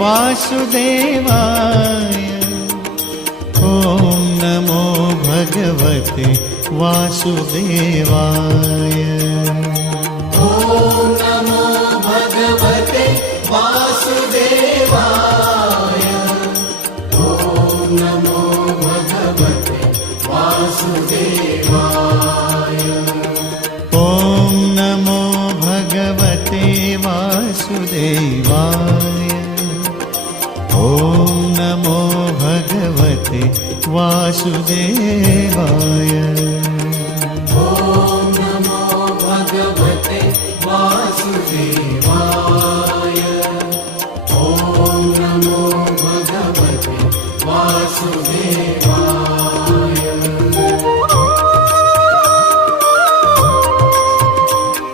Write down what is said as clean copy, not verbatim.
वासुदेवाय। ॐ नमो भगवते वासुदेवाय। ॐ नमो भगवते वासुदेवाय। ॐ नमो भगवते वासुदेवाय। ॐ नमो भगवते वासुदेवाय। ॐ नमो भगवते वासुदेवाय। ॐ नमो भगवते वासुदेवाय।